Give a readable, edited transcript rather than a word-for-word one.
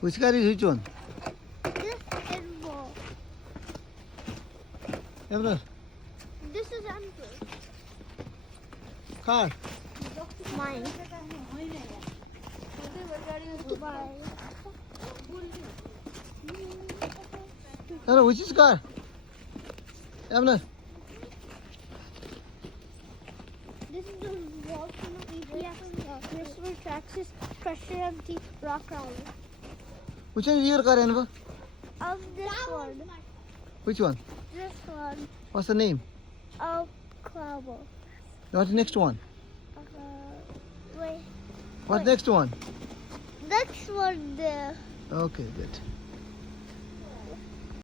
Which car is which one? This is more. Emre, This is Andrew. car. Mine. Bye. Emre, which is car? Emre, This is the volcano EPF Mystery Traxxas Pressure Empty Rock Crawler. which one is your car, Emre? Of this one. Which one? This one. What's the name? Of Clavo. What's the next one? Wait. What's Wait. next one? Next one there. Okay, good.